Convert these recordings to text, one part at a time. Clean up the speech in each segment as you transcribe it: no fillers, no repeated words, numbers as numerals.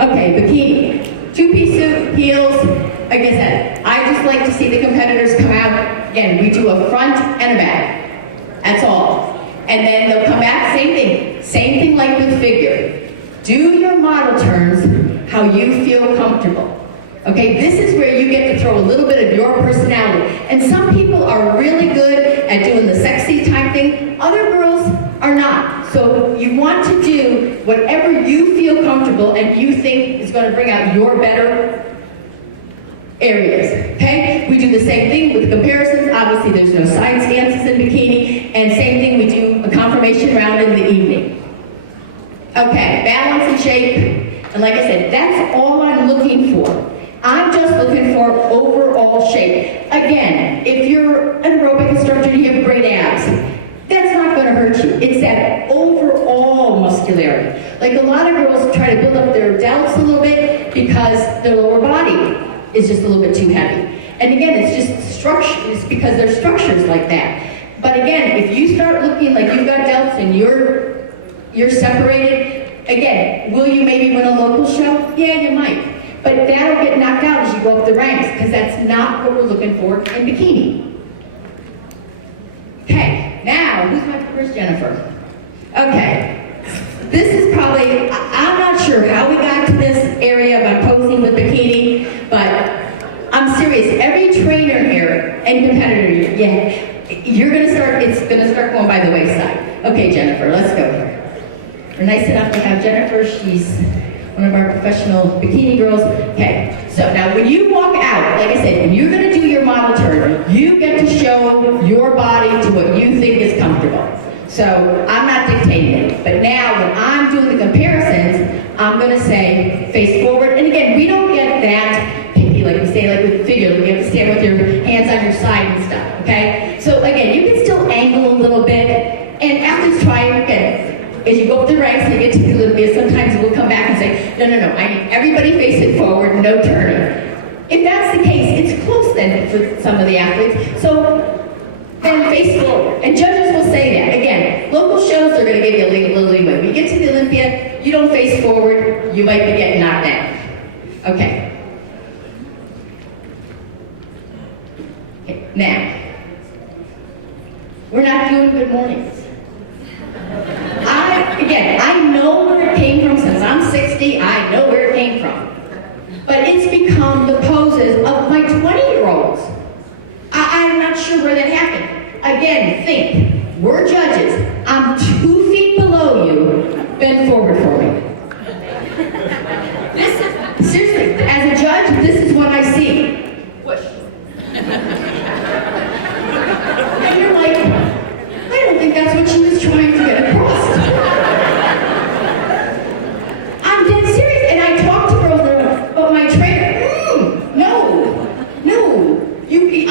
Okay, bikini. Two-piece suit, heels. Like I said, I just like to see the competitors come out. Again, we do a front and a back. That's all. And then they'll come back, same thing. Same thing like with figure. Do your model turns how you feel comfortable. Okay, this is where you get to throw a little bit of your personality. And some people are really good at doing the sexy type thing. Other girls are not. So you want to do whatever you feel comfortable and you think is going to bring out your better areas. Okay? We do the same thing with comparisons. Obviously, there's no side stances in bikini. And same thing, we do a confirmation round in the evening. Okay, balance and shape. And like I said, that's all I'm looking for. I'm just looking for overall shape. Again, if you're an aerobic instructor and you have great abs, that's not going to hurt you. It's that overall muscularity. Like a lot of girls try to build up their delts a little bit because their lower body is just a little bit too heavy. And again, it's just structure. It's because their structure's like that. But again, if you start looking like you've got delts and you're separated, again, will you maybe win a local show? Yeah, you might. But that'll get knocked out as you go up the ranks because that's not what we're looking for in bikini. Okay, now, where's Jennifer? Okay, this is probably, I'm not sure how we got to this area about posing with bikini, but I'm serious. Every trainer here and competitor here, it's gonna start going by the wayside. Okay, Jennifer, let's go here. We're nice enough to have Jennifer. She's one of our professional bikini girls. Okay, so now when you walk out, like I said, when you're going to do your model turn, you get to show your body to what you think is comfortable. So I'm not dictating it. But now when I'm doing the comparisons, I'm going to say face forward. And again, we don't get that picky, like we say, like with figure. You have to stand with your hands on your side and stuff, okay? So again, you can still angle a little bit. And athletes try it again. As you go up the ranks and you get to the Olympia, sometimes we'll come back and say, no, I need everybody facing forward, no turning. If that's the case, it's close then for some of the athletes. So then face forward. And judges will say that. Again, local shows are going to give you a little leeway. When you get to the Olympia, you don't face forward, you might be getting knocked down. Okay, now, we're not doing good mornings. I know where it came from. Since I'm 60, I know where it came from. But it's become the poses of my 20-year-olds. I'm not sure where that happened. Again, think. We're judges. I'm 2 feet below you. Bend forward for me. Seriously, as a judge, this is what I see. Whoosh. And you're like, I don't think that's what she was trying to get across. I'm dead serious, and I talk to girls that are, my trainer, no.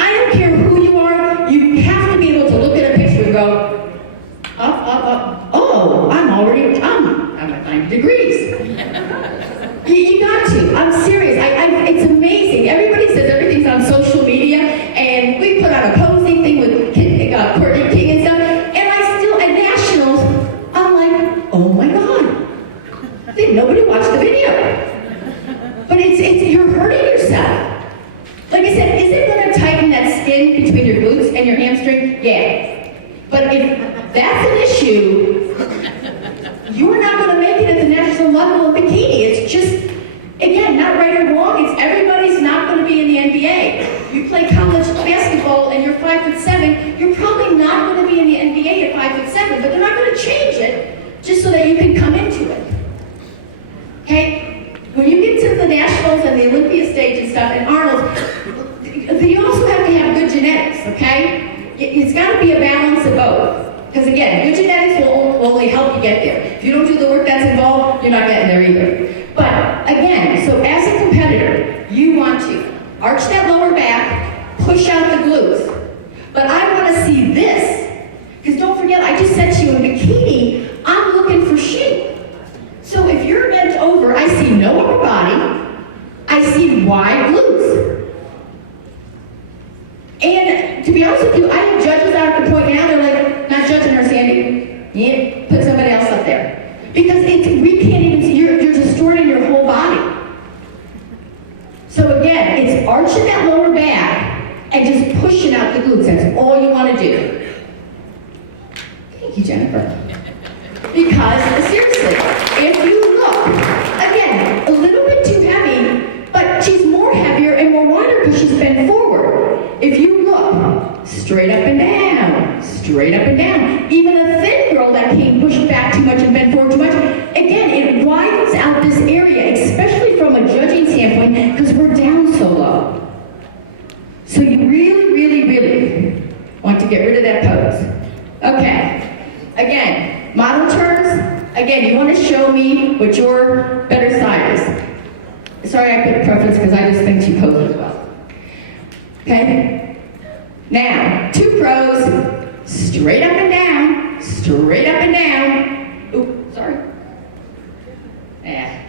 I don't care who you are, you have to be able to look at a picture and go, up. Oh, I'm at 90 degrees. You got to. I'm serious. It's amazing. Everybody says everything's on social media, and we put out a posing thing with Courtney King and stuff, and I still, at nationals, I'm like, oh my God. Nobody watched the video. But you're hurting yourself. Like I said, is it going to tighten that skin between your glutes and your hamstring? Yeah. But if that's an issue, you're not going to make it at the national level of bikini. It's just, again, not right or wrong. It's everybody's not going to be in the NBA. You play college basketball and you're 5'7", you're probably not going to be in the NBA at 5'7", but they're not going to change it just so that you can come into it. Okay? When you get to the nationals and the Olympia stage and stuff, and Arnold's, you also have to have good genetics, okay? It's got to be a balance of both. Because again, good genetics will only help you get there. If you don't do the work that's involved, you're not getting there either. But again, so as a competitor, you want to arch that lower back, push out the glutes. But I want to see this. Because don't forget, I just said to you in bikini, I'm looking for shape. So if you're bent over, I see no upper body, I see wide glutes. And to be honest with you, I have judges out at the point now, they're like, not judging her, Sandy. Yeah, put somebody else up there. Because we can't even see, you're distorting your whole body. arching that lower back and just pushing out the glutes. That's all you want to do. Thank you, Jennifer. Because, seriously, if you look, again, a little bit too heavy, but she's more heavier and more wider because she's bent forward. If you look, straight up and down, straight up and down. Even a thin girl that came pushed back too much and bent forward too much, again, it widens out this area, especially from a judging standpoint, because we're down so low. So you really, really, really want to get rid of that pose. Okay. Again, model turns. Again, you want to show me what your better side is. Sorry, I put a preference because I just think she poses well. Okay? Now, two pros, straight up and down, straight up and down. Ooh, sorry. Yeah.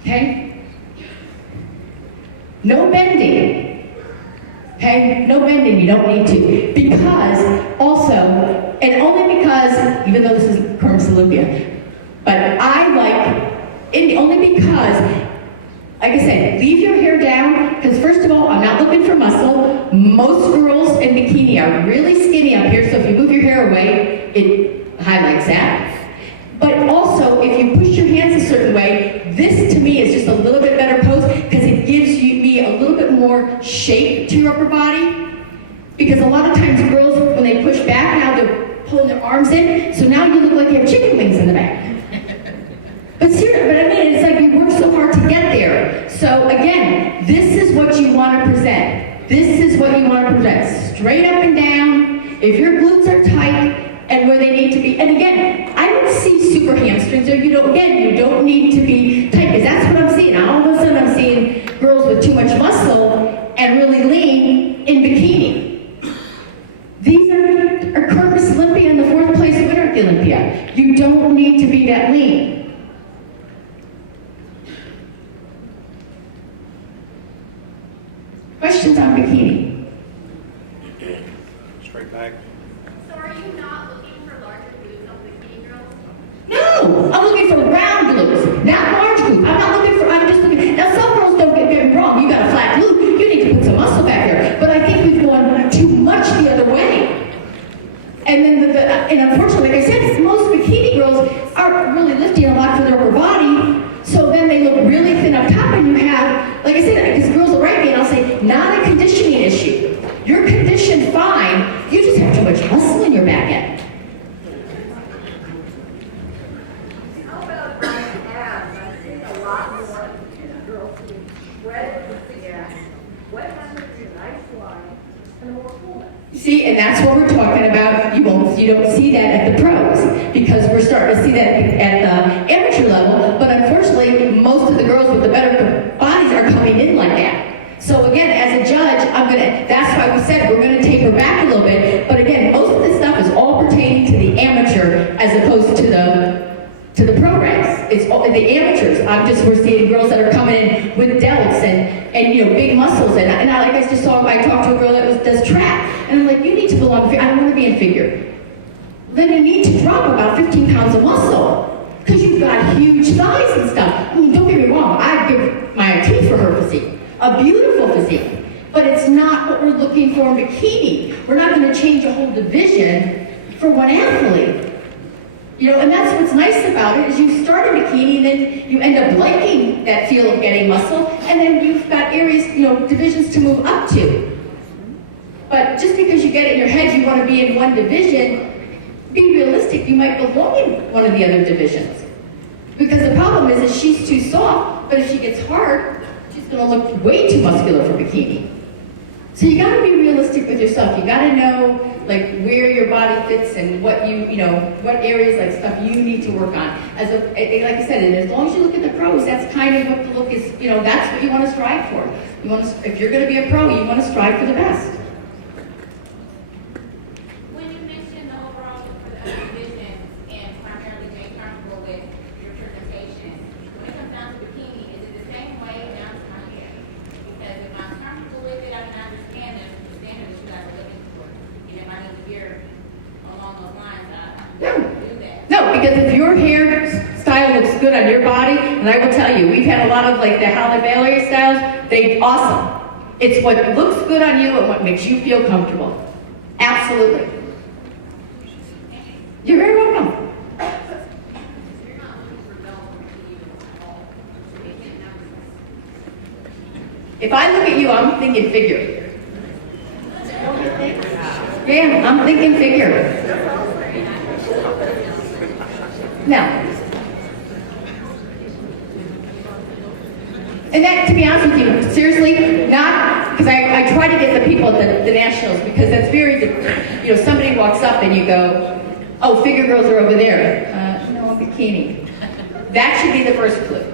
Okay? No bending. Okay? No bending, you don't need to. Because also, and only because, even though this is Kerm's Olympia, but I like, only because, like I said, leave your hair down, because first of all, I'm not looking for muscle. Most girls in bikini are really skinny up here, so if you move your hair away, it highlights that. But also, if you push your hands a certain way, this to me is just a little bit better pose, because it gives me a little bit more shape to your upper body. Because a lot of times girls, when they push back, now they're pulling their arms in, so now you look like you have chicken wings in the back. But seriously, but I mean, it's like we work so hard to get there. So again, this is what you want to present. This is what you want to present. Straight up and down. If your glutes are tight and where they need to be. And again, I don't see super hamstrings, or you don't need to be tight, because that's what I'm seeing. All of a sudden I'm seeing girls with too much muscle and really lean in bikini. These are Curtis Olympia and the 4th place winner at the Olympia. You don't need to be that lean. Questions on bikini? Straight back. So are you not looking for larger glutes on bikini girls? No, I'm looking for round glutes, not large glutes. I'm just looking. Now some girls don't get me wrong. You got a flat glute, you need to put some muscle back there. But I think we've gone too much the other way. And then, and unfortunately, like I said, most bikini girls aren't really lifting a lot for their upper body. So then they look really thin up top, and you have, like I said, because girls will write me and I'll say, not a conditioning issue. You're conditioned fine, you just have too much muscle in your back end. How about my abs? I've seen a lot more girls getting shredded with the abs. What happens to a nice line and more fullness? See, and that's what we're talking about. You don't see that at the pros, because we're starting to see that at the amateur level, but unfortunately, most of the girls with the better bodies are coming in like that. So again, as a judge, that's why we said we're gonna taper back a little bit, but again, most of this stuff is all pertaining to the amateur as opposed to the programs. It's all the amateurs. We're seeing girls that are coming in with delts and big muscles, and I like I talked to a girl that does track, and I'm like, you need to belong. I don't want to be in figure. Then you need to drop about 15 pounds of muscle, because you've got huge thighs and stuff. I mean, don't get me wrong. I give my teeth for her physique, a beautiful physique, but it's not what we're looking for in bikini. We're not going to change a whole division for one athlete. And that's what's nice about it, is you start in bikini, and then you end up liking that feel of getting muscle, and then you've got areas, divisions to move up to. But just because you get it in your head you want to be in one division, be realistic, you might belong in one of the other divisions. Because the problem is she's too soft, but if she gets hard, she's going to look way too muscular for bikini. So you got to be realistic with yourself. You got to know where your body fits and what what areas stuff you need to work on. Like I said, and as long as you look at the pros, that's kind of what the look is. That's what you want to strive for. If you're going to be a pro, you want to strive for the best. When you mentioned the overall look for the other divisions and primarily being comfortable with your presentation, when it comes down to bikini, is it the same way down to my hair? Because if I'm comfortable with it, I can understand the standard that you guys are looking for. And if I need to veer along those lines, I can do that. No, because if your hair style looks looks good on your body, and I will tell you, we've had a lot of like the Halle Ballet styles. They awesome. It's what looks good on you and what makes you feel comfortable. Absolutely. You're very welcome. If I look at you, I'm thinking figure. Yeah, I'm thinking figure. Now, and that, to be honest with you, seriously, not, because I try to get the people at the nationals, because that's very, you know, somebody walks up and you go, oh, figure girls are over there. No, a bikini. That should be the first clue.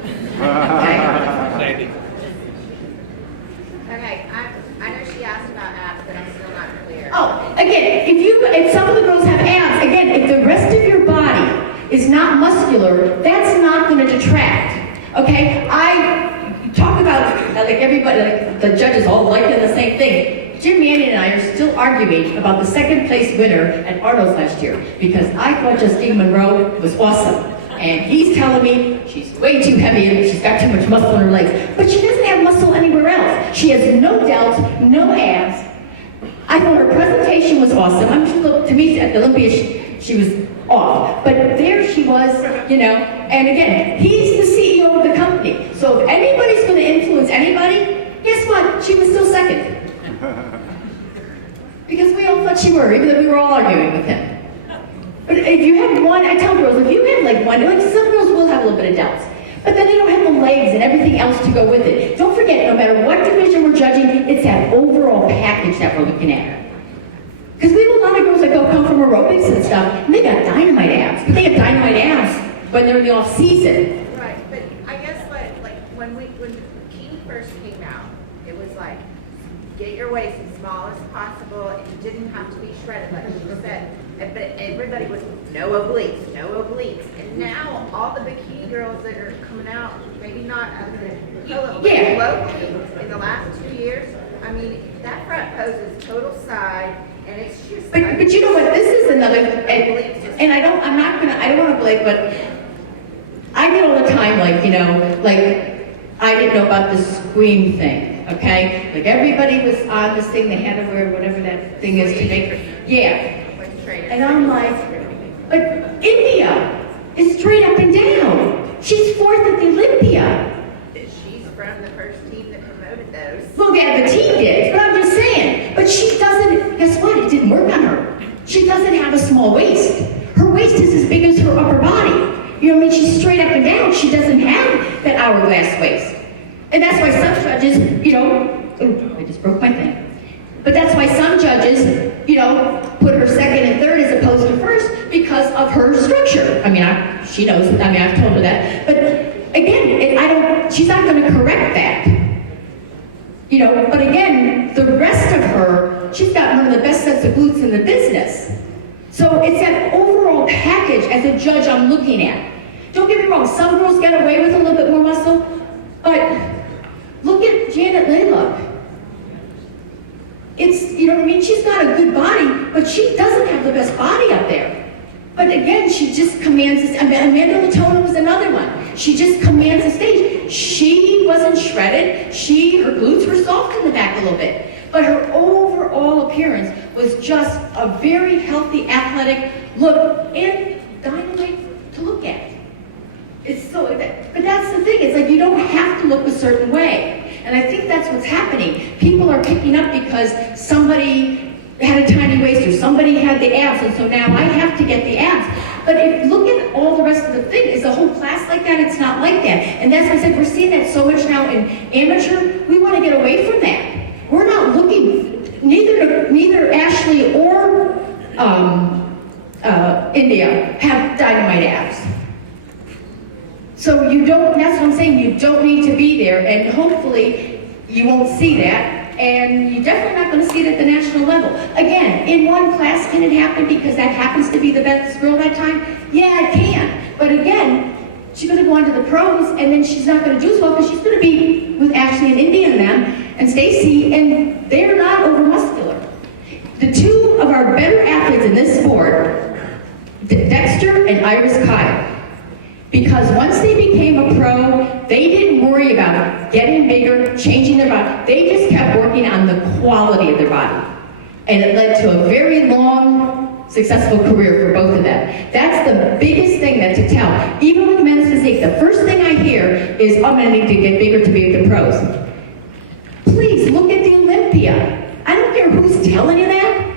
Okay? Okay, I know she asked about abs, but I'm still not clear. Oh, again, if some of the girls have abs, again, if the rest of your body is not muscular, that's not going to detract. Okay? I talk about, like everybody, like the judges all liking the same thing. Jim Manning and I are still arguing about the second place winner at Arnold's last year, because I thought Justine Monroe was awesome. And he's telling me she's way too heavy and she's got too much muscle in her legs. But she doesn't have muscle anywhere else. She has no delts, no abs. I thought her presentation was awesome. I mean, to me, at the Olympia, she was off. But there she was, you know. And again, he's the CEO of the company. So if anybody's going to influence anybody, guess what? She was still second. Because we all thought she were, even though we were all arguing with him. But if you have one, I tell girls, if you have like one, like some girls will have a little bit of doubts, but then they don't have the legs and everything else to go with it. Don't forget, no matter what division we're judging, it's that overall package that we're looking at. Because we have a lot of girls that come from aerobics and stuff, and they got dynamite abs, but they have dynamite abs when they're in the off season. Right, but I guess like when bikini first came out, it was like, get your waist as small as possible, and you didn't have to be shredded, like you said. But everybody was no obliques, no obliques. And now all the bikini girls that are coming out, maybe not locally, in the last 2 years, I mean, that front pose is total side, and it's just. But you know what? This is another, and I don't want to blame, but I get all the time, like, you know, like I didn't know about the scream thing. Okay, like everybody was on this thing. They had to wear whatever that thing is to make. Yeah. And I'm like, but India is straight up and down. She's fourth at the Olympia. She's from the first team that promoted those. Well, yeah, the team did, but I'm just saying. But she doesn't, guess what? It didn't work on her. She doesn't have a small waist. Her waist is as big as her upper body. You know what I mean? She's straight up and down. She doesn't have that hourglass waist. And that's why some judges, you know, ooh, I just broke my thing. But that's why some judges, you know, put her second and third as opposed to first because of her structure. I mean, she knows, I mean, I've told her that. But again, she's not going to correct that. You know, but again, the rest of her, she's got one of the best sets of glutes in the business. So it's that overall package as a judge I'm looking at. Don't get me wrong, some girls get away with a little bit more muscle, but look at Janet Laylock. It's, you know what I mean? She's got a good body, but she doesn't have the best body up there. But again, she just commands this. Amanda Latona was another one. She just commands the stage. She wasn't shredded. Her glutes were soft in the back a little bit. But her overall appearance was just a very healthy, athletic look and dynamite to look at. It's so, but that's the thing. It's like you don't have to look a certain way. And I think that's what's happening. People are picking up because somebody had a tiny waist or somebody had the abs, and so now I have to get the abs. But if look at all the rest of the thing, is the whole class like that? It's not like that. And that's why I said we're seeing that so much now in amateur. We want to get away from that. We're not looking, neither Ashley or India have dynamite abs. So you don't, that's what I'm saying, you don't need to be there, and hopefully you won't see that, and you're definitely not going to see it at the national level. Again, in one class, can it happen because that happens to be the best girl that time? Yeah, it can. But again, she's going to go on to the pros, and then she's not going to do as well because she's going to be with Ashley and India and them, and Stacy, and they're not over muscular. The two of our better athletes in this sport, Dexter and Iris Kyle, Because once they became a pro, they didn't worry about getting bigger, changing their body. They just kept working on the quality of their body. And it led to a very long, successful career for both of them. That's the biggest thing that to tell. Even with men's physique, the first thing I hear is, I'm gonna need to get bigger to be at the pros. Please, look at the Olympia. I don't care who's telling you that.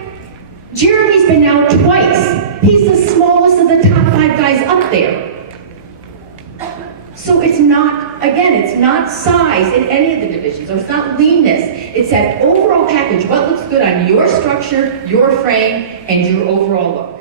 Jeremy's been out twice. He's the smallest of the top 5 guys up there. So it's not, again, it's not size in any of the divisions, or it's not leanness. It's that overall package, what looks good on your structure, your frame, and your overall look.